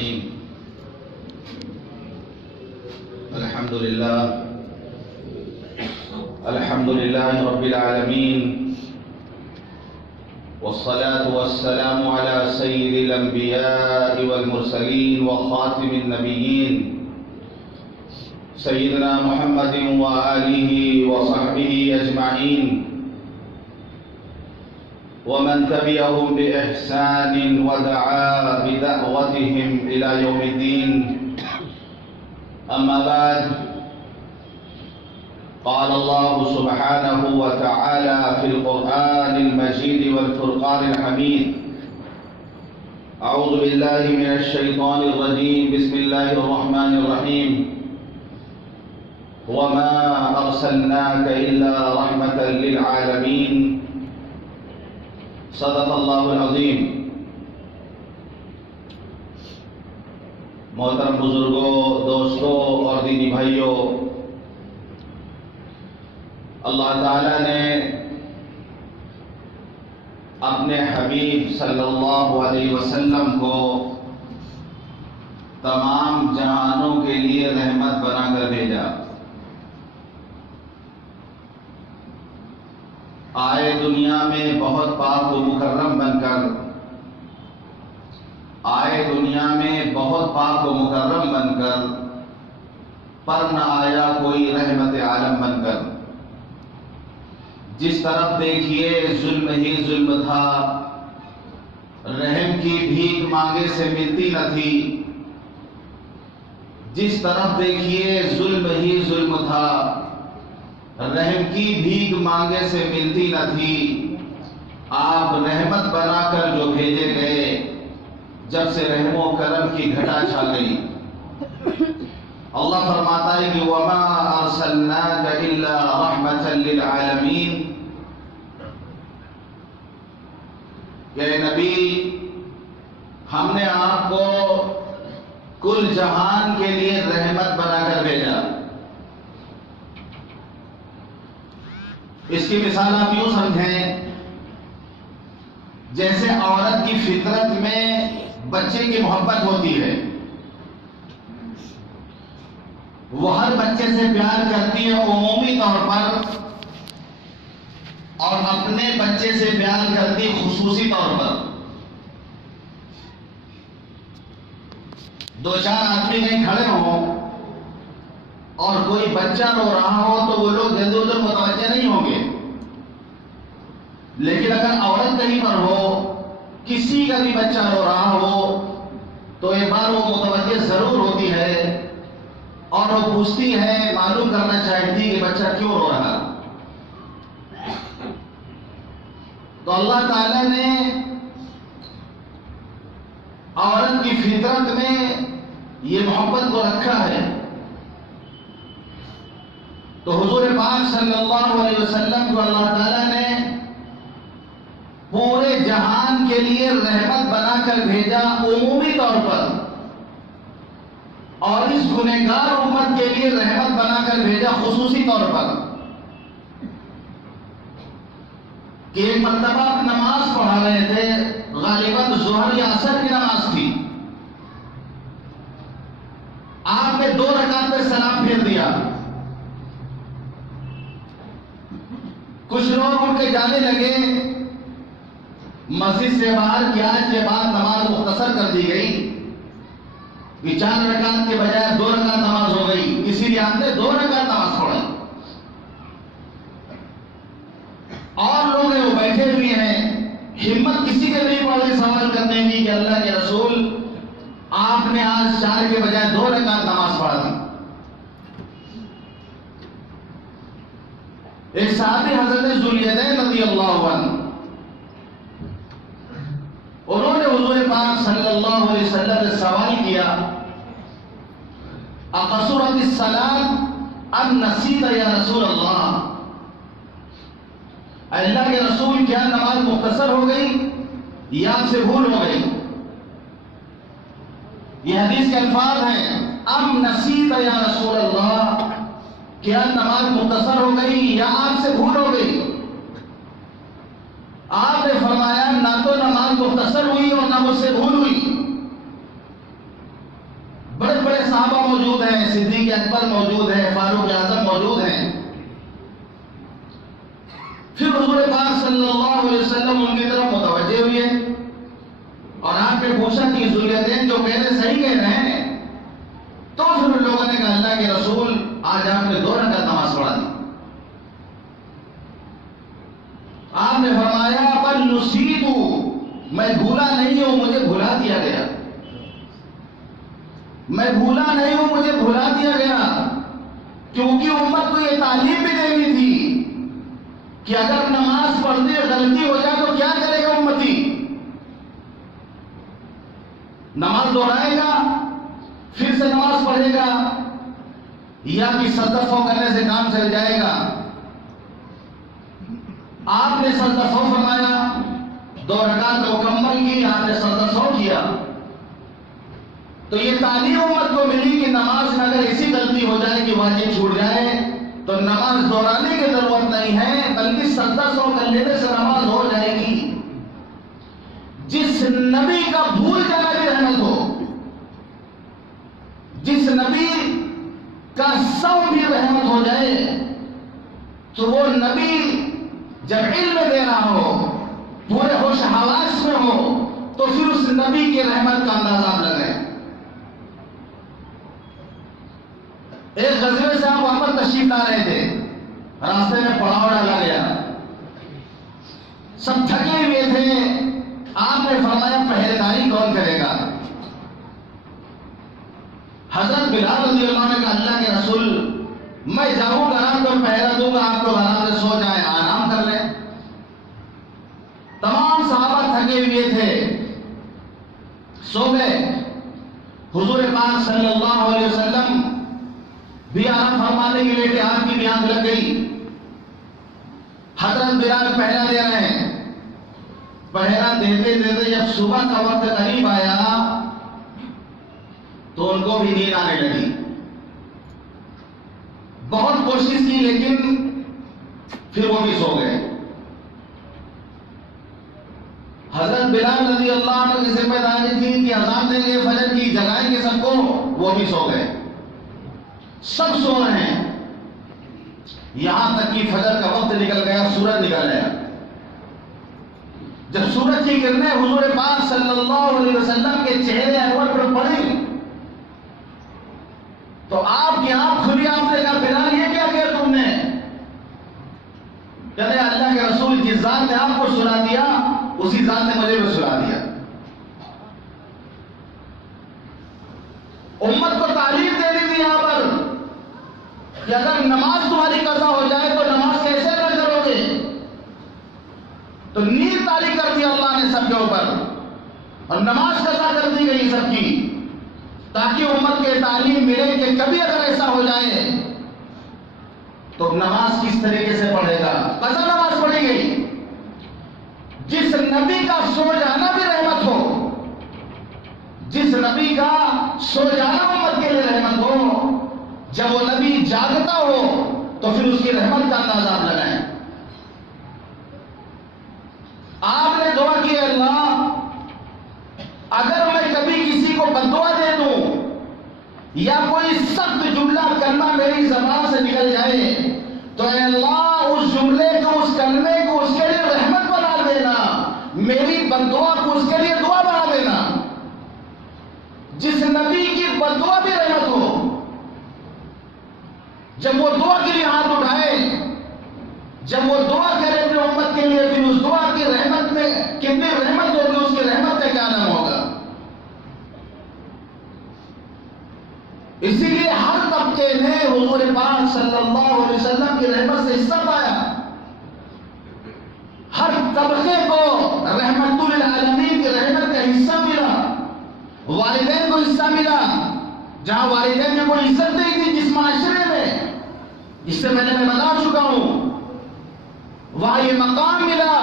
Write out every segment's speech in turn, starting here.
الرحيم. الحمد لله رب العالمين، والصلاة والسلام على سيد الأنبياء والمرسلين وخاتم النبيين سيدنا محمد وآله وصحبه أجمعين، ومن تبعهم بإحسان ودعا بدعوتهم إلى يوم الدين. أما بعد، قال الله سبحانه وتعالى في القرآن المجيد والفرقان الحميد: أعوذ بالله من الشيطان الرجيم، بسم الله الرحمن الرحيم. وما أرسلناك إلا رحمة للعالمين. صدق اللہ العظیم. محترم بزرگوں، دوستوں اور دینی بھائیوں، اللہ تعالیٰ نے اپنے حبیب صلی اللہ علیہ وسلم کو تمام جہانوں کے لیے رحمت بنا کر بھیجا. آئے دنیا میں بہت پاک و مکرم بن کر، آئے دنیا میں بہت پاک و مکرم بن کر، پر نہ آیا کوئی رحمت عالم بن کر. جس طرف دیکھیے ظلم ہی ظلم تھا، رحم کی بھیک مانگے سے ملتی نہ تھی. جس طرف دیکھیے ظلم ہی ظلم تھا، رحم کی بھیک مانگے سے ملتی نہ تھی. آپ رحمت بنا کر جو بھیجے گئے، جب سے رحم و کرم کی گھٹا چھا گئی. اللہ فرماتا ہے کہ وَمَا أَرْسَلْنَاكَ إِلَّا رَحْمَةً لِلْعَالَمِينَ. کہ نبی، ہم نے آپ کو کل جہان کے لیے رحمت بنا کر بھیجا. اس کی مثال آپ یوں سمجھیں، جیسے عورت کی فطرت میں بچے کی محبت ہوتی ہے، وہ ہر بچے سے پیار کرتی ہے عمومی طور پر، اور اپنے بچے سے پیار کرتی خصوصی طور پر. دو چار آدمی کہیں کھڑے ہوں اور کوئی بچہ رو رہا ہو تو وہ لوگ ادھر ادھر متوجہ نہیں ہوں گے. لیکن اگر عورت کہیں پر ہو، کسی کا بھی بچہ رو رہا ہو، تو ایک بار وہ متوجہ ضرور ہوتی ہے اور وہ پوچھتی ہے، معلوم کرنا چاہتی کہ بچہ کیوں رو رہا. تو اللہ تعالیٰ نے عورت کی فطرت میں یہ محبت کو رکھا ہے. تو حضور پاک صلی اللہ علیہ وسلم کو اللہ تعالیٰ نے پورے جہان کے لیے رحمت بنا کر بھیجا عمومی طور پر، اور اس گنہگار امت کے لیے رحمت بنا کر بھیجا خصوصی طور پر. کہ ایک مرتبہ نماز پڑھا رہے تھے، غالباً ظہر یا عصر کی نماز تھی. آپ نے 2 رکعت پہ سلام پھیر دیا. کچھ لوگ اٹھ کے جانے لگے مسجد سے باہر کہ آج کے بعد نماز مختصر کر دی گئی، 4 رکعت کے بجائے 2 رکعت نماز ہو گئی، اسی لیے آپ نے 2 رکعت نماز پڑھائی. اور لوگ ہیں وہ بیٹھے ہوئے ہیں، ہمت کسی کے نہیں پڑ رہی سوال کرنے کی کہ اللہ کے رسول آپ نے آج 4 کے بجائے 2 رکعت نماز پڑھا دی. ایک صحابی حضرت ذواليدين رضی اللہ عنہ، انہوں نے حضور پاک صلی اللہ علیہ وسلم سے سوال کیا: اقصرت الصلاۃ ام نسیت یا رسول اللہ؟ اللہ کے رسول، کیا نماز مختصر ہو گئی یا آپ سے بھول ہو گئی؟ یہ حدیث کے الفاظ ہیں، ام نسیت یا رسول اللہ، کیا نماز مختصر ہو گئی یا آپ سے بھول ہو گئی؟ آپ نے فرمایا نہ تو نماز مختصر ہوئی اور نہ مجھ سے بھول ہوئی. موجود ہیں، صدیق اکبر موجود ہیں، فاروق اعظم موجود ہیں۔ پھر حضور پاک صلی اللہ علیہ وسلم ان کی طرف متوجہ ہوئے اور آپ نے پوچھا کہ ذوالدین جو کہہ رہے صحیح کہہ رہے ہیں؟ تو پھر ان لوگوں نے کہا اللہ کے رسول آج آپ نے 2 رکعت نماز پڑھا دی۔ آپ نے فرمایا بل نسیت، میں بھولا نہیں ہوں، مجھے بھلا دیا گیا، میں بھولا نہیں ہوں، مجھے بھلا دیا گیا، کیونکہ امت کو یہ تعلیم بھی دینی تھی کہ اگر نماز پڑھتے غلطی ہو جائے تو کیا کرے گا امتی؟ نماز دہرائے گا، پھر سے نماز پڑھے گا، یا کہ سجدہ کرنے سے کام چل جائے گا؟ آپ نے سجدہ فرمایا، 2 رکعت مکمل کی، آپ نے سجدہ کیا۔ تو یہ تعلیم امت کو ملی کہ نماز میں اگر ایسی غلطی ہو جائے کہ واجب چھوٹ جائے تو نماز دہرانے کی ضرورت نہیں ہے، بلکہ سجدہ کر لینے سے نماز ہو جائے گی۔ جس نبی کا بھول جانا بھی رحمت ہو، جس نبی کا سو بھی رحمت ہو جائے، تو وہ نبی جب علم دے رہا ہو، پورے ہوش حواس میں ہو، تو پھر اس نبی کی رحمت کا اندازہ آپ لگائیں۔ ایک غزوے سے آپ وہاں پر تشریف لا رہے تھے، راستے میں پڑاؤ ڈالا گیا، سب تھکے ہوئے تھے، آپ نے فرمایا پہرےداری کون کرے گا؟ حضرت بلال رضی اللہ عنہ نے کہا اللہ کے رسول میں جاؤں گا تو پہرا دوں گا، آپ لوگ آرام سے سو جائیں، آرام کر لیں۔ تمام صحابہ تھکے ہوئے تھے، سو گئے۔ حضور پاک صلی اللہ علیہ وسلم بھی آرام فرمانے کے لیے آپ کی بھی آنکھ لگ گئی۔ حضرت بلال پہرا دے رہے ہیں، پہرا دیتے دیتے جب صبح کا وقت قریب آیا تو ان کو بھی نیند آنے لگی۔ بہت کوشش کی لیکن پھر وہ بھی سو گئے۔ حضرت بلال رضی اللہ عنہ کی ذمہ داری تھی کہ اذان دیں گے، فجر کی جگائیں گے سب کو، وہ بھی سو گئے۔ سب سو رہے ہیں، یہاں تک کہ فجر کا وقت نکل گیا، سورج نکل گیا۔ جب سورج کی کرنیں حضور پاک صلی اللہ علیہ وسلم کے چہرے انور پر پڑی تو آپ کی آنکھ کھلی، آپ نے کہا بلال یہ کیا کیا تم نے؟ کہتے اللہ کے رسول جس ذات نے آپ کو سنا دیا اسی ذات نے مجھے بھی سنا دیا۔ امت کو تعلیم دے دی تھی یہاں پر کہ اگر نماز تمہاری قضا ہو جائے تو نماز کیسے ادا کرو گے؟ تو نیند تاری کر دی اللہ نے سب کے اوپر اور نماز قضا کر دی گئی سب کی، تاکہ امت کے تعلیم ملے کہ کبھی اگر ایسا ہو جائے تو نماز کس طریقے سے پڑھے گا۔ قضا نماز پڑھی گئی۔ جس نبی کا سو جانا بھی رحمت ہو، جس نبی کا سو جانا امت کے لیے رحمت ہو، جب وہ نبی جاگتا ہو تو پھر اس کی رحمت کا اندازہ آپ لگائیں۔ آپ نے دعا کی اللہ اگر میں کبھی کسی کو بددعا دے دوں یا کوئی سخت جملہ کلمہ میری زبان سے نکل جائے تو اے اللہ اس جملے کو، اس کلمے کو اس کے لیے رحمت بنا دینا، میری بددعا کو اس کے لیے دعا بنا دینا۔ جس نبی کی بددعا بھی رحمت ہو، جب وہ دعا کے لیے ہاتھ اٹھائے، جب وہ دعا کرے اپنے امت کے لیے، پھر اس دعا کی رحمت میں کتنی رحمت ہوگی، اس کی رحمت کا کیا نام ہوگا۔ اسی لیے ہر طبقے نے حضور پاک صلی اللہ علیہ وسلم کی رحمت سے حصہ پایا۔ ہر طبقے کو رحمت للعالمین کی رحمت کا حصہ ملا۔ والدین کو حصہ ملا، جہاں والدین میں کوئی عزت نہیں تھی جس معاشرے میں، جس سے میں بتا چکا ہوں، وہاں یہ مقام ملا۔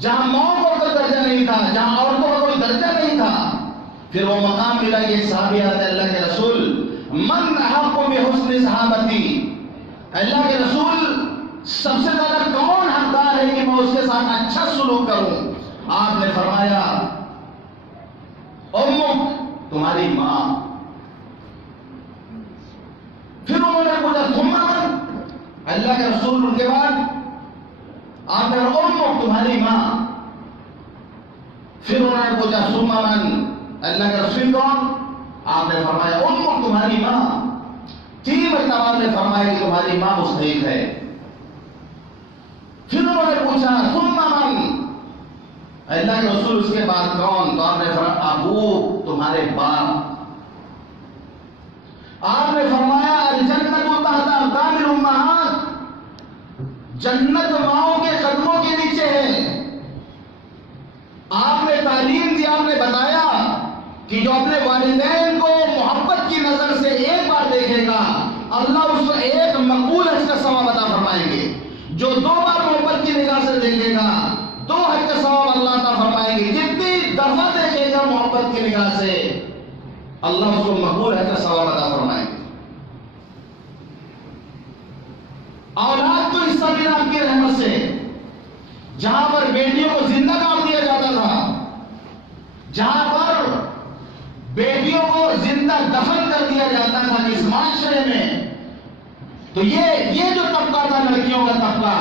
جہاں ماؤں کو کوئی درجہ نہیں تھا، جہاں عورتوں کا کوئی درجہ نہیں تھا، پھر وہ مقام ملا۔ یہ صحابی آتے اللہ کے رسول من احق بحسن صحابتی، اللہ کے رسول سب سے زیادہ کون حقدار ہے کہ میں اس کے ساتھ اچھا سلوک کروں؟ آپ نے فرمایا امک، تمہاری ماں۔ اللہ کے رسول ان کے بعد آپ نے امک تمہاری ماں. پھر انہوں نے پوچھا ثم من، اللہ کے رسول کون؟ آپ نے فرمایا امک تمہاری ماں. 3 مرتبہ نے فرمایا کہ تمہاری ماں مستحق ہے. پھر انہوں نے پوچھا ثم من، اللہ کے رسول اس کے بعد کون؟ تو آپ نے فرمایا ابو، تمہارے باپ. آپ نے فرمایا الجنت تحت اقدام الامہات، جنت ماؤں کے قدموں کے نیچے ہے. آپ نے تعلیم دی، آپ نے بتایا کہ جو اپنے والدین کو محبت کی نظر سے ایک بار دیکھے گا اللہ اس کو 1 مقبول حج کا ثواب عطا فرمائیں گے. جو 2 بار محبت کی نگاہ سے دیکھے گا 2 حج کا ثواب اللہ عطا فرمائیں گے. جتنی دفعہ دیکھے گا محبت کی نگاہ سے اللہ اس کو مقبول حج کا ثواب عطا فرمائیں گے. اولاد کو حصہ ملا آپ کی رحمت سے. جہاں پر بیٹیوں کو زندہ کاٹ دیا جاتا تھا، جہاں پر بیٹیوں کو زندہ دفن کر دیا جاتا تھا اس معاشرے میں، تو یہ جو طبقہ تھا لڑکیوں کا طبقہ،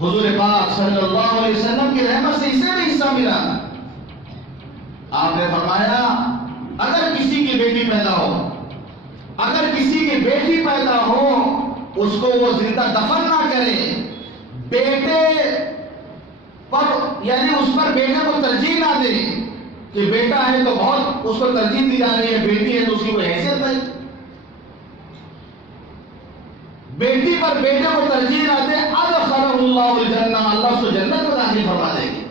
حضور پاک صلی اللہ علیہ وسلم کی رحمت سے اسے بھی حصہ ملا. آپ نے فرمایا اگر کسی کی بیٹی پیدا ہو، اگر کسی کی بیٹی پیدا ہو اس کو وہ زندہ دفن نہ کرے، بیٹے پر یعنی اس پر بیٹے کو ترجیح نہ دے کہ بیٹا ہے تو بہت اس کو ترجیح دی جا رہی ہے، بیٹی ہے تو اس کی کوئی حیثیت نہیں. بیٹی پر بیٹے کو ترجیح نہ دے، ادخلہ اللہ الجنہ، اللہ اس کو جنت میں داخل فرما دے گی.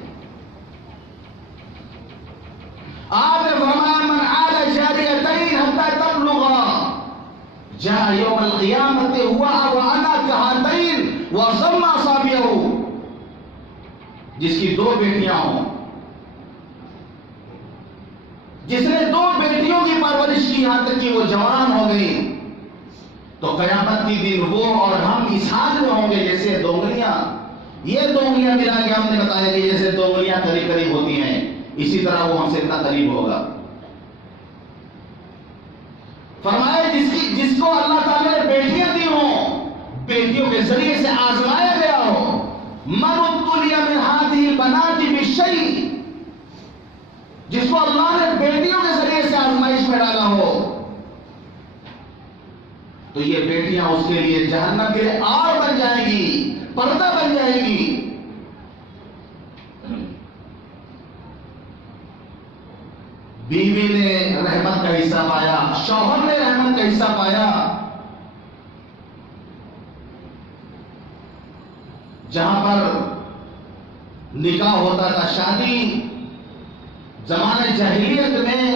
آپ نے فرمایا من عال جاریتین حتی تبلغا جاء یوم القیامت ہوا وانا کہاتین وضم اصابعہ. جس کی 2 بیٹیاں ہوں، جس نے 2 بیٹیوں کی پرورش کی یہاں تک کہ وہ جوان ہو گئی، تو قیامت کی دن وہ اور ہم اس حال میں ہوں گے جیسے 2 انگلیاں. یہ 2 انگلیاں ملا کے ہم نے بتایا کہ جیسے 2 انگلیاں قریب قریب ہوتی ہیں، اسی طرح وہ ہم سے اتنا قریب ہوگا. فرمایا جس کو اللہ تعالیٰ نے بیٹیاں دی ہوں، بیٹیوں کے ذریعے سے آزمایا گیا ہو، من ابتلی من هذه البنات بشیء، جس کو اللہ نے بیٹیوں کے ذریعے سے آزمائش میں ڈالا ہو، تو یہ بیٹیاں اس کے لیے جہنم کے لیے آڑ بن جائیں گی، پردہ بن جائے گی. بیوی نے رحمت کا حصہ پایا، شوہر نے رحمت کا حصہ پایا. جہاں پر نکاح ہوتا تھا، شادی زمانے جاہلیت میں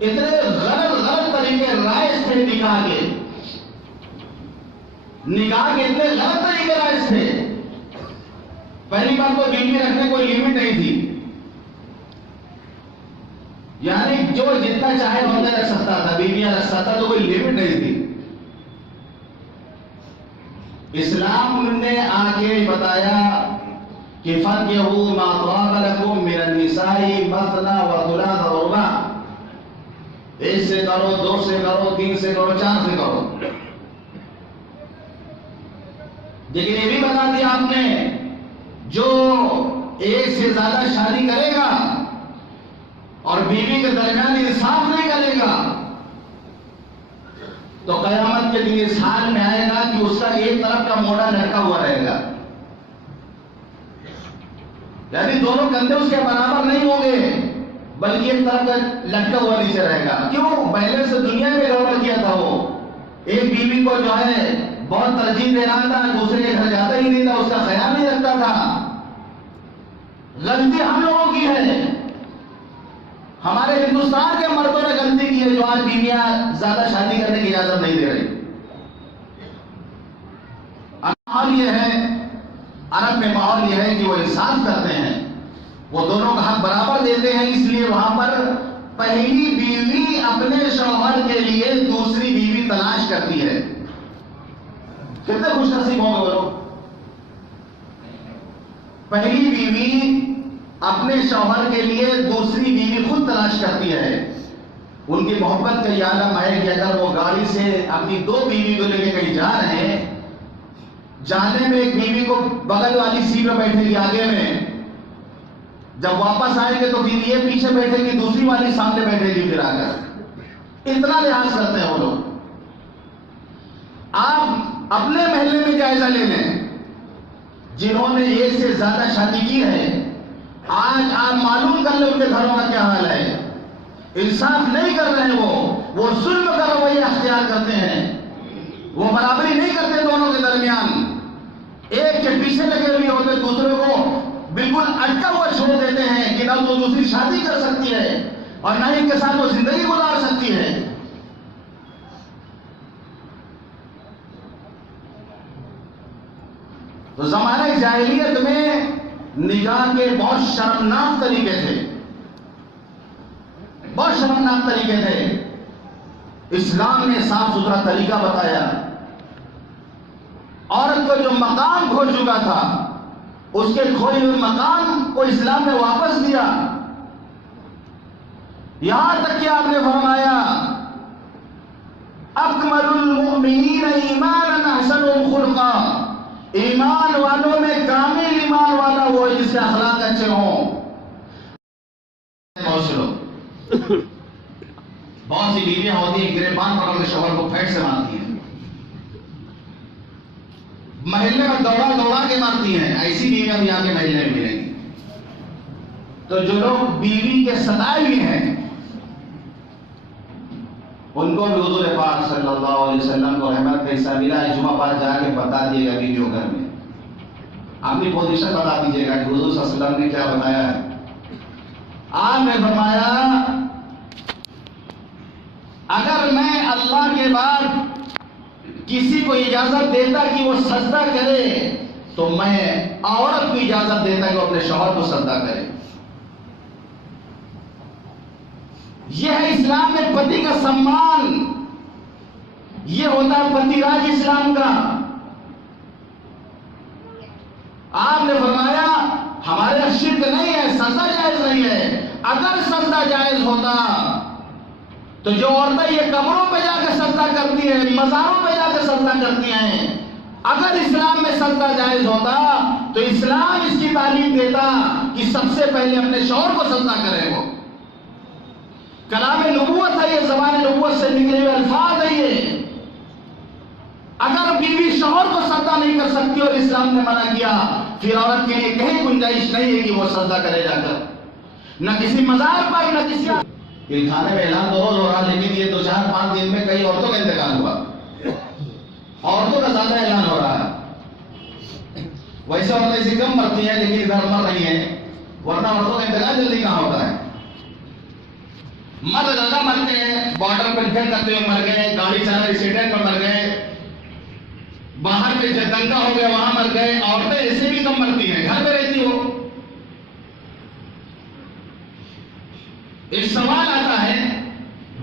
اتنے غلط طریقے رائج تھے، نکاح کے اتنے غلط طریقے رائج تھے. پہلی بات تو بیوی رکھنے کوئی لمٹ نہیں تھی، یعنی جو جتنا چاہے بندہ رکھ سکتا تھا، بیویاں رکھ سکتا تو کوئی لمٹ نہیں تھی. اسلام نے آگے بتایا کہ فَانكِحُوا مَا طَابَ لَكُم مِّنَ النِّسَاءِ مَثْنَىٰ وَثُلَاثَ وَرُبَاعَ. 1 سے کرو، 2 سے کرو، 3 سے کرو، 4 سے کرو. لیکن یہ بھی بتا دیا آپ نے جو 1 سے زیادہ شادی کرے گا اور بیوی کے درمیان انصاف نہیں کرے گا تو قیامت کے دن اس حال میں آئے گا کہ اس کا ایک طرف کا موڑا لٹکا ہوا رہے گا، یعنی دونوں کندھے اس کے برابر نہیں ہوں گے بلکہ ایک طرف کا لٹکا ہوا نیچے رہے گا. کیوں؟ پہلے سے دنیا میں گڑبڑ کیا تھا. وہ ایک بیوی کو جو ہے بہت ترجیح دے رہا تھا، دوسرے کے گھر جاتا ہی نہیں تھا، اس کا خیال نہیں رکھتا تھا. غلطی ہم لوگوں کی ہے، ہمارے ہندوستان کے مردوں نے غلطی کی ہے جو آج بیویاں زیادہ شادی کرنے کی اجازت نہیں دے رہی. ماحول یہ ہے، عرب میں ماحول یہ ہے کہ وہ انصاف کرتے ہیں، وہ دونوں کا حق برابر دیتے ہیں. اس لیے وہاں پر پہلی بیوی اپنے شوہر کے لیے دوسری بیوی تلاش کرتی ہے. کتنے خوش نصیب ہوں گے وہ لوگ. پہلی بیوی اپنے شوہر کے لیے دوسری بیوی خود تلاش کرتی ہے. ان کی محبت کا یہ عالم ہے کہ اگر وہ گاڑی سے اپنی 2 بیوی کو لے کے کہیں جا رہے ہیں، جانے میں ایک بیوی کو بغل والی سیٹ میں بیٹھے گی آگے میں، جب واپس آئیں گے تو پھر یہ پیچھے بیٹھے گی، دوسری والی سامنے بیٹھے گی، پھر آ کر اتنا لحاظ کرتے ہیں وہ لوگ۔ آپ اپنے محلے میں جائزہ لے لیں، جنہوں نے ایک سے زیادہ شادی کی ہے، آج آپ معلوم کر لیں ان کے گھروں کا کیا حال ہے۔ انصاف نہیں کر رہے وہ ظلم کا رویہ اختیار کرتے ہیں، وہ برابری نہیں کرتے دونوں کے درمیان، ایک کے پیچھے لگے ہوئے ہوتے دوسرے کو بالکل اٹکا ہوا چھوڑ دیتے ہیں کہ نہ تو دوسری شادی کر سکتی ہے اور نہ ہی ان کے ساتھ وہ زندگی گزار سکتی ہے۔ تو زمانہ جاہلیت میں نکاح کے بہت شرمناک طریقے تھے، بہت شرمناک طریقے تھے۔ اسلام نے صاف ستھرا طریقہ بتایا۔ عورت کو جو مقام کھو چکا تھا، اس کے کھوئے ہوئے مقام کو اسلام نے واپس دیا۔ یہاں تک کہ آپ نے فرمایا اکمل المؤمنین ایمانا احسنهم خلقا، ایمان والوں میں کامل ایمان والا وہ جس کے اخلاق اچھے ہوں۔ بہت سی بیویاں ہوتی ہیں گریبان پکڑ کے شوہر کو پھیٹ سے مارتی ہیں، محلے میں دوڑا دوڑا کے مارتی ہیں، ایسی بیویاں بھی آگے محلے میں ملیں گی۔ تو جو لوگ بیوی کے ستائے ہوئے ہیں ان کو بھی حضور پاک صلی اللہ علیہ وسلم کو رحمت کا حصہ ملا ہے۔ جمعہ بعد جا کے بتا دیے گا بیویوں گھر میں، اپنی پوزیشن بتا دیجیے گا کہ حضور صلی اللہ علیہ وسلم نے کیا بتایا ہے۔ آپ نے فرمایا اگر میں اللہ کے بعد کسی کو اجازت دیتا کہ وہ سجدہ کرے تو میں عورت کو اجازت دیتا کہ وہ اپنے شوہر کو سجدہ کرے۔ یہ ہے اسلام میں پتی کا سمان، یہ ہوتا ہے پتی راج اسلام کا۔ آپ نے فرمایا ہمارے یہاں شرک نہیں ہے، سجدہ جائز نہیں ہے۔ اگر سجدہ جائز ہوتا تو جو عورتیں یہ قبروں پہ جا کے سجدہ کرتی ہیں، مزاروں پہ جا کے سجدہ کرتی ہیں، اگر اسلام میں سجدہ جائز ہوتا تو اسلام اس کی تعلیم دیتا کہ سب سے پہلے اپنے شوہر کو سجدہ کرے۔ وہ کلام نبوت ہے، یہ زبان نبوت سے نکلے ہوئے الفاظ ہے۔ یہ اگر بیوی شوہر کو سجدہ نہیں کر سکتی اور اسلام نے منع کیا، پھر عورت کے لیے کہیں گنجائش نہیں ہے کہ وہ سجدہ کرے جا کر، نہ کسی مزار پر نہ کسی۔ یہ کھانے میں اعلان تو روز ہو رہا، لیکن یہ 2-4-5 دن میں کئی عورتوں کا انتقال ہوا، عورتوں کا زیادہ اعلان ہو رہا ہے۔ ویسے عورتیں اسی کم مرتی ہیں لیکن ادھر مر رہی ہیں، ورنہ عورتوں کا انتقال جلدی کہاں ہوتا ہے۔ مرد زیادہ مرتے ہیں، بارڈر پہ ڈھنگ کرتے ہوئے مر گئے، گاڑی چلا رہے ایکسیڈنٹ میں مر گئے، باہر پہ دنگا ہو گیا وہاں مر گئے۔ عورتیں ایسے بھی کم مرتی ہیں، گھر پہ رہتی ہو۔ ایک سوال آتا ہے،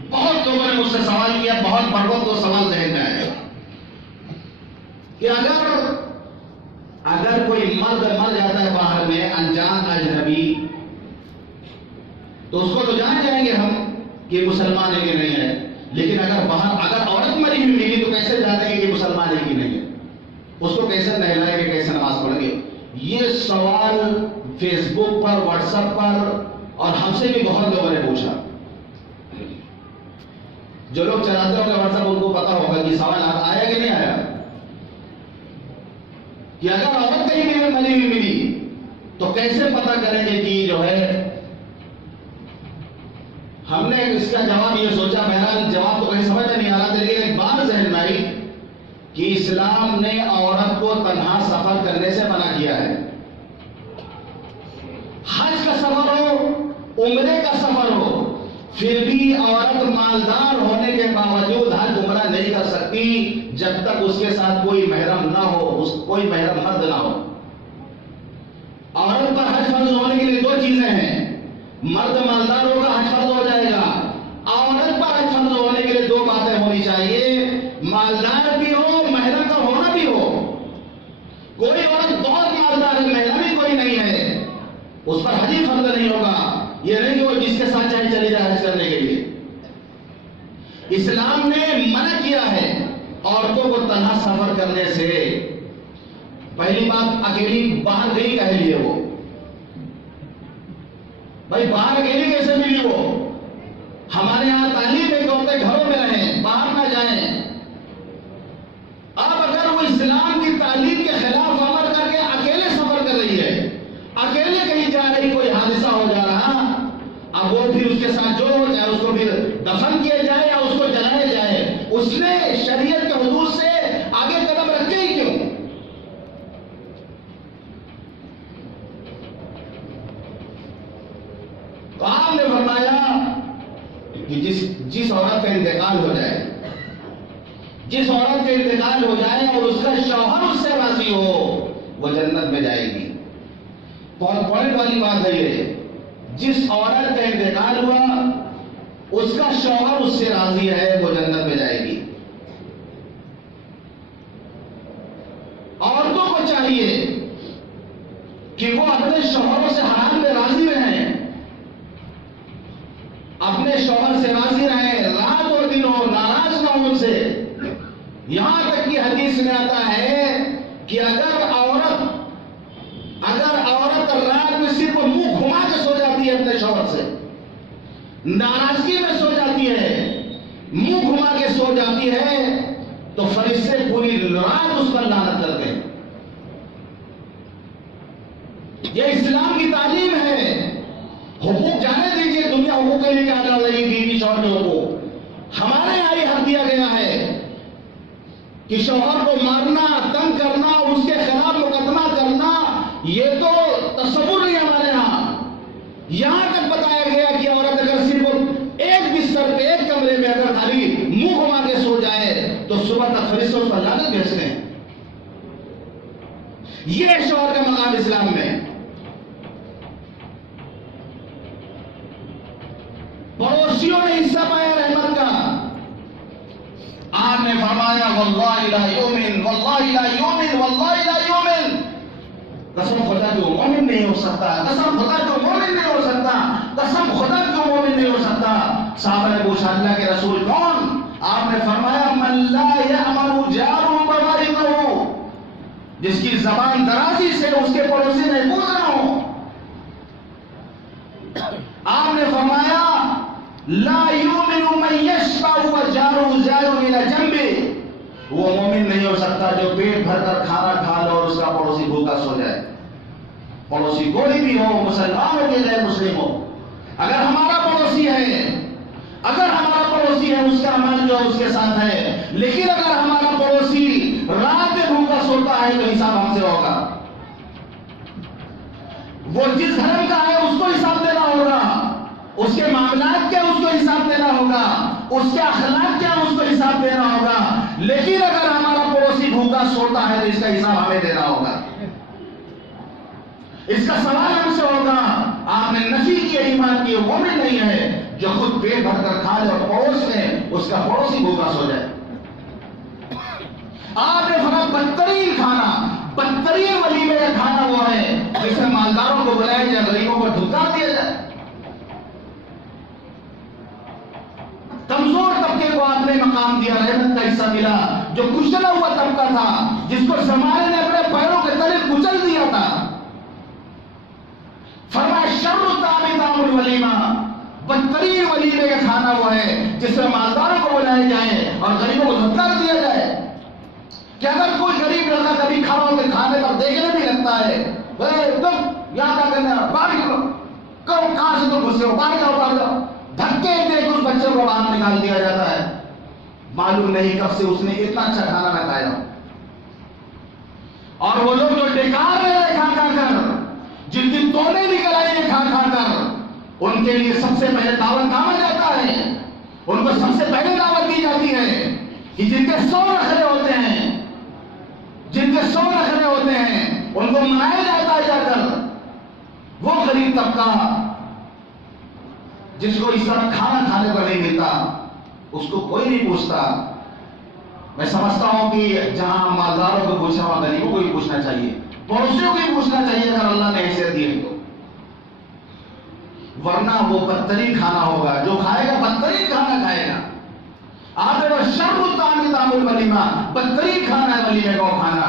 بہت لوگوں نے مجھ سے سوال کیا، بہت بڑھ کو سوال ذہن میں آیا کہ اگر کوئی مرد مر جاتا ہے باہر میں انجان اجنبی، تو اس کو تو جان جائیں گے ہم کہ مسلمان ہے کہ نہیں ہے، لیکن اگر عورت مری ہوئی ملی تو کیسے جانیں گے کہ مسلمان ہے کہ نہیں ہے؟ اس کو کیسے نہلائیں گے، کیسے نماز پڑھیں گے؟ یہ سوال فیس بک پر، واٹس ایپ پر اور ہم سے بھی بہت لوگوں نے پوچھا۔ جو لوگ چلاتے ہوں گے واٹس ایپ ان کو پتا ہوگا کہ سوال آیا کہ نہیں آیا، کہ اگر عورت کہیں بھی مری ہوئی ملی تو کیسے پتا کریں گے کہ جو ہے۔ ہم نے اس کا جواب یہ سوچا، بہرحال جواب تو کہیں سمجھ نہیں آ رہا، لیکن ایک بات ذہن میں آئی کہ اسلام نے عورت کو تنہا سفر کرنے سے منع کیا ہے۔ حج کا سفر ہو، عمرے کا سفر ہو، پھر بھی عورت مالدار ہونے کے باوجود حج عمرہ نہیں کر سکتی جب تک اس کے ساتھ کوئی محرم نہ ہو، کوئی محرم مرد نہ ہو۔ عورت پر حج فرض ہونے کے لیے 2 چیزیں ہیں، مرد مالدار ہوگا حج فرض ہو جائے گا، عورت پر حج فرض ہونے کے لیے 2 باتیں ہونی چاہیے، مالدار بھی ہو، محرم کا ہونا بھی ہو۔ کوئی عورت بہت مالدار ہے، محرم ہی کوئی نہیں ہے، اس پر حج فرض نہیں ہوگا۔ یہ نہیں کہ وہ جس کے ساتھ چاہے چلی جائے حج کرنے کے لیے۔ اسلام نے منع کیا ہے عورتوں کو تنہا سفر کرنے سے۔ پہلی بات اکیلی باہر گئی کہہ لیے وہ، بھائی باہر اکیلی کیسے ملی وہ؟ ہمارے یہاں تعلیم ہے کہ عورتیں گھروں میں رہیں، باہر نہ جائیں۔ اب اگر وہ اسلام کی تعلیم کے خلاف عمل کر کے اکیلے سفر کر رہی ہے، اکیلے کہیں جا رہی، کوئی حادثہ ہو جا رہا، اب وہ پھر اس کے ساتھ جو ہو جائے، اس کو پھر دفن کیا جائے یا اس کو جلایا جائے، اس نے شریعت کے حدود سے آگے قدم رکھے ہی کیوں؟ تو آپ نے فرمایا کہ جس عورت کا انتقال ہو جائے، جس عورت کا انتقال ہو جائے اور اس کا شوہر اس سے راضی ہو، وہ جنت میں جائے گی۔ بہت پوائنٹ والی بات ہے یہ، جس عورت کا انتقال ہوا اس کا شوہر اس سے راضی ہے، وہ جنت میں جائے گی۔ عورتوں کو چاہیے کہ وہ اپنے شوہروں سے حرام میں راضی رہیں، اپنے شوہر سے راضی رہیں، رات اور دن ہو، ناراض نہ ہو ان سے۔ یہاں تک کہ حدیث میں آتا ہے کہ اگر عورت رات میں صرف منہ گھما کے سو جاتی ہے اپنے شوہر سے، ناراضگی میں سو جاتی ہے، منہ گھما کے سو جاتی ہے، تو فرشتے پوری رات اس پر لعنت کرتے ہیں۔ یہ اسلام کی تعلیم ہے۔ حقوق جانے دیجیے، دنیا حقوق کے لیے کیا کر رہی ہے، بیوی شوہر کے حقوق۔ ہمارے یہاں یہ حق دیا گیا ہے کہ شوہر کو مارنا، تنگ کرنا، اس کے خلاف مقدمہ کرنا، یہ تو تصور نہیں ہمارے یہاں۔ یہاں تک بتایا گیا کہ عورت اگر صرف ایک بستر پہ، ایک کمرے میں اگر خالی منہ گھما کے سو جائے تو صبح تک فرشتے اس پر لعنت بھیجتے ہیں۔ یہ شوہر کا مقام اسلام میں۔ پڑوسیوں نے حصہ پایا رحمت کا۔ آپ نے فرمایا واللہ لا یؤمن، واللہ لا یؤمن، واللہ لا یؤمن۔ قسم خدا کہ وہ مومن نہیں ہو سکتا، قسم خدا کہ وہ مومن نہیں ہو سکتا، قسم خدا کہ وہ مومن نہیں ہو سکتا۔ صحابہ نے پوچھا اللہ کے رسول کون؟ آپ نے فرمایا من لا یأمن جارہ بوائقہ، جس کی زبان درازی سے اس کے پڑوسی محفوظ نہ ہو۔ آپ نے فرمایا لا یؤمن من یشبع وجارہ جار الی جنبہ، وہ مومن نہیں ہو سکتا جو پیٹ بھر کر کھانا کھا لے اور اس کا پڑوسی بھوکا سو جائے۔ پڑوسی کوئی بھی ہو، مسلمان ہو یا غیر مسلم ہو، اگر ہمارا پڑوسی ہے، اس کا عمل جو اس کے ساتھ ہے، لیکن اگر ہمارا پڑوسی رات میں بھوکا سوتا ہے تو حساب ہم سے ہوگا۔ وہ جس دھرم کا ہے اس کو حساب دینا ہوگا، اس کے معاملات کیا اس کو حساب دینا ہوگا، اس کے اخلاق کیا اس کو حساب دینا ہوگا۔ لیکن اگر ہمارا پڑوسی بھوکا سوتا ہے تو اس کا حساب ہمیں دینا ہوگا، اس کا سوال ہم سے ہوگا۔ آپ نے نفی کی ایمان کی، مومن نہیں ہے جو خود پیٹ بھر کر کھا لے اور پڑوس میں اس کا پڑوسی بھوکا سو جائے۔ آپ نے فرمایا بدترین کھانا، بدترین ولیمے کا کھانا وہ ہے جس میں مالداروں کو بلایا جائے، غریبوں کو دھتکار دیا جائے۔ کمزور طبقے کو آپ نے مقام دیا، رحمت کا حصہ ملا۔ جو کچلا ہوا طبقہ تھا، جس کو زمانے نے اپنے پیروں کے تلے کچل دیا تھا، فرمایا شر الطعام طعام الولیمہ، بدترین ولیمے کا کھانا وہ ہے جس میں مالداروں کو بلائے جائیں اور غریبوں کو دھتکار دیا جائے۔ کہ اگر کوئی غریب لڑکا کبھی کھڑا ہو کے کھانے پر دیکھنے بھی لگتا ہے، تم یہاں کیا کرنا ہے، باہر نکلو، کرو، کہاں سے تم غصے ہو، باہر جاؤ، باہر جاؤ، دھکے دے کے اس بچے کو باہر نکال دیا جاتا ہے۔ معلوم نہیں کب سے اس نے اتنا اچھا کھانا نہ کھایا۔ اور وہ لوگ جو ڈکار رہے کھا کھا کر، جن کی توڑے نکل آئی ہیں کھا کھا کر، ان کے لیے سب سے پہلے دعوت کہاں جاتا ہے؟ ان کو سب سے پہلے دعوت دی جاتی ہے کہ جن کے 100 نخرے ہوتے ہیں، جن کے 100 نخرے ہوتے ہیں، ان کو منایا جاتا ہے جا کر۔ وہ غریب طبقہ جس کو اس طرح کھانا کھانے کو نہیں ملتا، اس کو کوئی نہیں پوچھتا۔ میں سمجھتا ہوں کہ جہاں مالداروں کو پوچھنا وہاں غریبوں کو بھی پوچھنا چاہیے، پڑوسیوں کو بھی پوچھنا چاہیے اگر اللہ نے حیثیت دی ہے تو، ورنہ وہ بدترین کھانا ہوگا، جو کھائے گا بدترین کھانا کھائے گا۔ آپ نے شر الطعام طعام الولیمہ، بدترین کھانا ہے ولیمے کا کھانا۔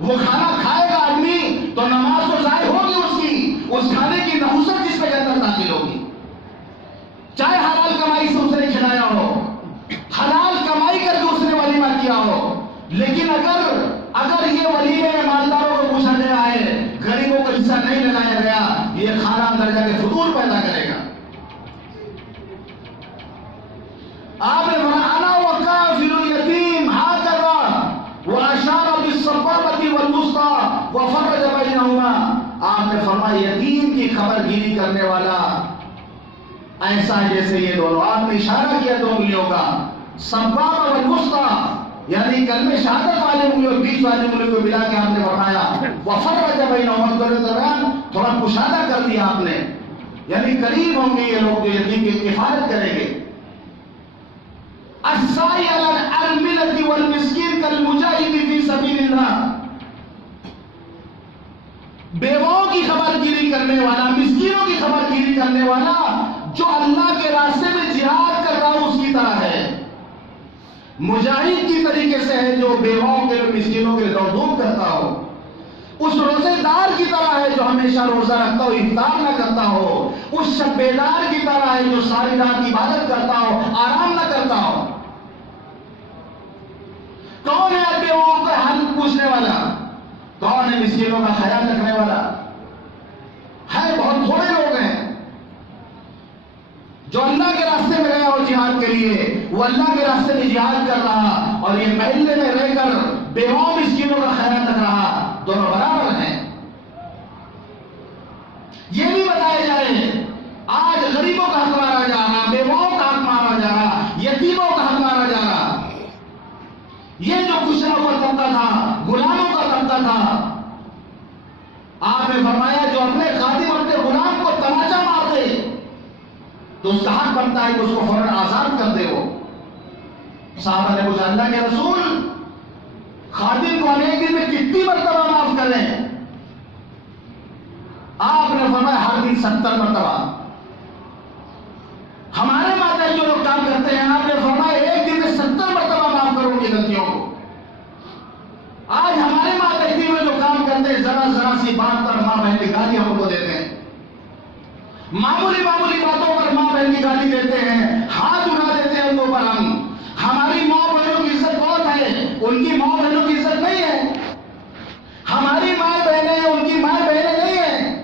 وہ کھانا کھائے گا آدمی تو نماز تو ضائع ہوگی اس کی، اس کھانے کی نحوست جس پہ اندر داخل ہوگی، چاہے حلال کمائی سے اس نے کھلایا ہو، حلال کمائی کر کے اس نے ولیمہ کیا ہو، لیکن اگر یہ ولیمے میں مالداروں کو پوچھا گیا ہے، غریبوں کو حصہ نہیں لگایا گیا، یہ کھانا اندر جا کے فضول پیدا کرے گا۔ آپ نے فرمایا انا وکافل الیتیم ہکذا واشار بالسبابۃ والوسطى وفرج بینہما۔ آپ نے فرمایا یتیم کی خبر گیری کرنے والا ایسا جیسے یہ دونوں، آپ نے اشارہ کیا دو انگلیوں کا، سبابہ والوسطى یعنی کلمہ شہادت والے انگلیوں بیچ والے انگلیوں کو ملا کے آپ نے فرمایا وفرج بینہما، دونوں درمیان تھوڑا کشادہ کر دیا آپ نے، یعنی قریب ہوں گے یہ لوگ جو یتیم کی کفایت کریں گے۔ السائی علی الارملۃ والمسکین کالمجاہد فی سبیل اللہ، بیواؤں کی خبر گیری کرنے والا، مسکینوں کی خبر گیری کرنے والا جو اللہ کے راستے میں جہاد کر رہا اس کی طرح ہے، مجاہد کی طریقے سے ہے جو بیواؤں کے مسکینوں کے دوڑ دھوپ کرتا ہو، اس روزے دار کی طرح ہے جو ہمیشہ روزہ رکھتا ہو افطار نہ کرتا ہو، اس شب بیدار کی طرح ہے جو ساری رات عبادت کرتا ہو آرام نہ کرتا ہو۔ کون ہے بیواؤں کا حل پوچھنے والا؟ کون ہے مسکینوں کا خیال رکھنے والا؟ ہے بہت تھوڑے لوگ ہیں جو اللہ کے راستے میں گیا ہو جہاد کے لیے، وہ اللہ کے راستے میں جہاد کر رہا اور یہ محلے میں رہ کر بیواؤں مسکینوں کا خیال رکھ رہا، دونوں برابر ہیں۔ یہ بھی بتایا جائے آج غریبوں کا حق مارا جا رہا، بیواؤں کا حق مارا جا رہا، یتیموں کا حق مارا جا رہا، یہ جو کچرا ہوا طبقہ تھا، غلاموں کا طبقہ تھا، آپ نے فرمایا جو اپنے خادم اپنے غلام کو تماچا مار دے تو اس کا حق بنتا ہے کہ اس کو فوراً آزاد کر دے۔ وہ صحابہ نے پوچھا اللہ کے رسول خادم کو ہم ایک دن میں کتنی مرتبہ معاف کریں؟ آپ نے فرمایا ہر دن 70 مرتبہ۔ ہمارے ماتحت جو لوگ کام کرتے ہیں آپ نے فرمایا ایک دن میں 70 مرتبہ معاف کرو ان کی غلطیوں کو۔ آج ہمارے ماتحتی میں جو کام کرتے ہیں ذرا ذرا سی بات پر ماں بہن کی گالی ہم کو دیتے ہیں، معمولی باتوں پر ماں بہن کی گالی دیتے ہیں، ہاتھ اٹھا دیتے ہیں ان کے اوپر ہم۔ ہماری ماں بہنوں کی عزت بہت ہے، ان کی ماں بہنوں کی عزت نہیں ہے۔ ہماری ماں بہنیں ہیں، ان کی ماں بہنیں نہیں ہیں۔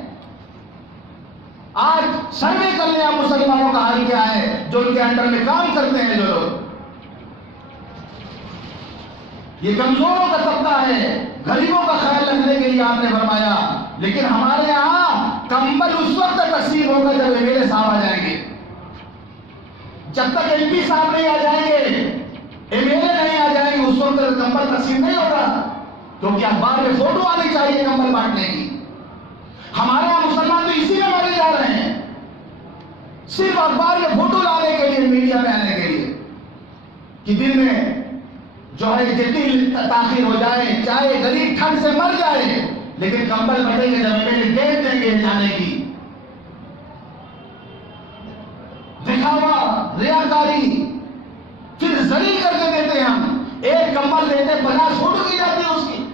آج سروے کر لیں آپ مسلمانوں کا حال کیا ہے جو ان کے انڈر میں کام کرتے ہیں جو لوگ، یہ کمزوروں کا طبقہ ہے، غریبوں کا خیال رکھنے کے لیے آپ نے فرمایا، لیکن ہمارے یہاں کمبل اس وقت تقسیم ہوگا جب ایم ایل اے صاحب آ جائیں گے۔ جب تک ایم پی صاحب نہیں آ جائیں گے، ایم ایل اے نہیں آ جائیں گے، اس وقت کمبل تقسیم نہیں ہوگا، کیونکہ اخبار میں فوٹو آنی چاہیے کمبل بانٹنے کی۔ ہمارے یہاں مسلمان تو اسی میں مارے جا رہے ہیں، صرف اخبار میں فوٹو لانے کے لیے، میڈیا میں آنے کے لیے، کہ دن میں جو ہے جتنی تاخیر ہو جائے، چاہے غریب ٹھنڈ سے مر جائے، لیکن کمبل بٹیں گے جب میرے ڈیٹ دیں گے جانے کی۔ دکھاوا، ریاکاری، پھر ذلیل کر کے دیتے ہیں ہم۔ ایک کمبل دیتے 50 فوٹو کی جاتی ہے اس کی،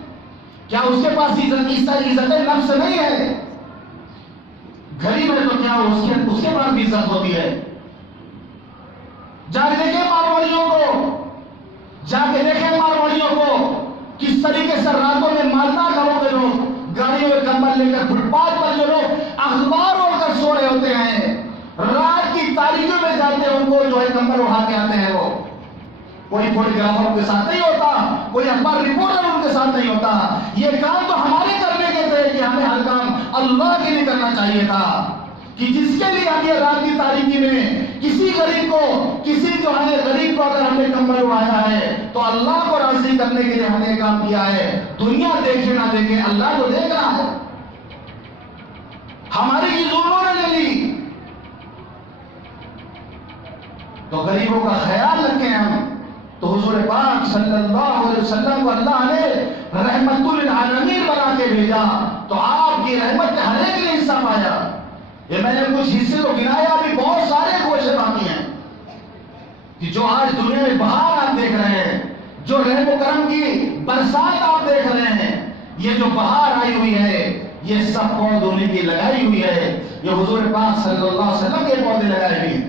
کیا اس کے پاس عزت نفس نہیں ہے؟ غریب ہے تو کیا اس کے پاس بھی عزت ہوتی ہے؟ جا کے دیکھیں مارواڑیوں کو، جا کے دیکھیں مارواڑیوں کو کس طریقے سے راتوں میں مالدار گھروں کے لوگ گاڑیوں میں کمبل لے کر فٹ پاتھ پر جو لوگ اخبار اوڑھ کر سو رہے ہوتے ہیں، رات کی تاریکیوں میں جاتے ہیں، ان کو جو ہے کمبل اڑا کے آتے ہیں۔ وہ کوئی فوٹو گرافر ان کے ساتھ نہیں ہوتا، کوئی اخبار رپورٹر ان کے ساتھ نہیں ہوتا۔ یہ کام تو ہمارے کرنے کے تھے کہ ہمیں ہر کام اللہ کے لیے کرنا چاہیے تھا، کہ جس کے لیے ہم یہ رات کی تاریکی میں کسی غریب کو، کسی جو ہے غریب کو اگر ہم نے کمبل اڑایا ہے تو اللہ کو راضی کرنے کے لیے ہم نے کام کیا ہے۔ دنیا دیکھے نہ دیکھے اللہ تو دیکھ رہا ہے۔ ہماری چیز انہوں نے لے لی تو غریبوں کا خیال رکھیں ہم۔ تو حضور پاک صلی اللہ علیہ وسلم کو اللہ نے رحمت للعالمین بنا کے بھیجا، تو آپ کی رحمت کے ہر ایک نے حصہ پایا۔ یہ میں نے کچھ حصے تو گنایا، ابھی بہت سارے گوشے باقی ہیں کہ جو آج دنیا میں بہار آپ دیکھ رہے ہیں، جو رحم و کرم کی برسات آپ دیکھ رہے ہیں، یہ جو بہار آئی ہوئی ہے یہ سب پودوں کی لگائی ہوئی ہے، یہ حضور پاک صلی اللہ علیہ وسلم کے پودے لگائے ہوئے ہیں۔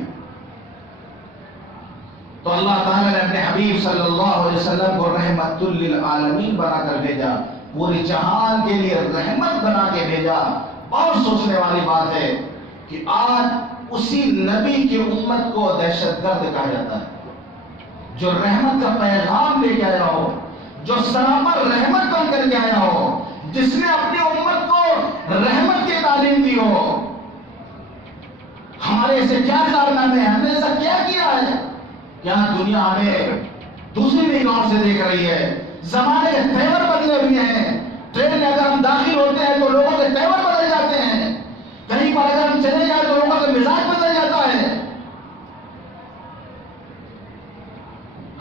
تو اللہ تعالیٰ نے اپنے حبیب صلی اللہ علیہ وسلم کو رحمت للعالمین بنا کر بھیجا، پورے جہان کے لیے رحمت بنا کے بھیجا۔ بہت سوچنے والی بات ہے کہ آج اسی نبی کی امت کو دہشت گرد کہا جاتا ہے، جو رحمت کا پیغام لے کے آیا ہو، جو سرامر رحمت بن کر کے آیا ہو، جس نے اپنی امت کو رحمت کی تعلیم دی ہو۔ ہمارے ایسے کیا کارنامے ہیں، ہم نے ایسا کیا کیا ہے؟ کیا دنیا ہمیں دوسری نگاہوں سے دیکھ رہی ہے؟ زمانے کے تیور بدلے ہوئے ہیں، ٹرین میں اگر ہم داخل ہوتے ہیں تو لوگوں کے تیور بدل جاتے ہیں، کہیں پر اگر ہم چلے جائیں تو لوگوں کا مزاج بدل جاتا ہے۔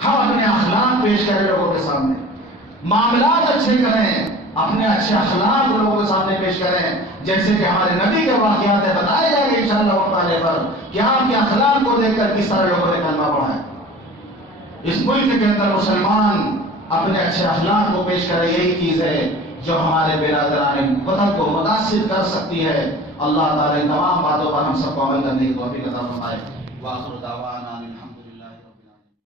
ہم اپنے اخلاق پیش کریں لوگوں کے سامنے، معاملات اچھے کریں، اپنے اچھے اخلاق لوگوں کے سامنے پیش کریں، جیسے کہ ہمارے نبی کے واقعات ہیں، بتائے جائیں گے انشاءاللہ وقت آنے پر کہ آپ کے اخلاق کو دیکھ کر کس طرح لوگوں نے کلمہ پڑھا ہے۔ اس ملک کے اندر مسلمان اپنے اچھے اخلاق کو پیش کرے، یہی چیز ہے جو ہمارے برادران وطن کو متاثر کر سکتی ہے۔ اللہ تعالی تمام باتوں پر ہم سب کو عمل کرنے کی توفیق عطا فرمائے۔ وآخر دعوانا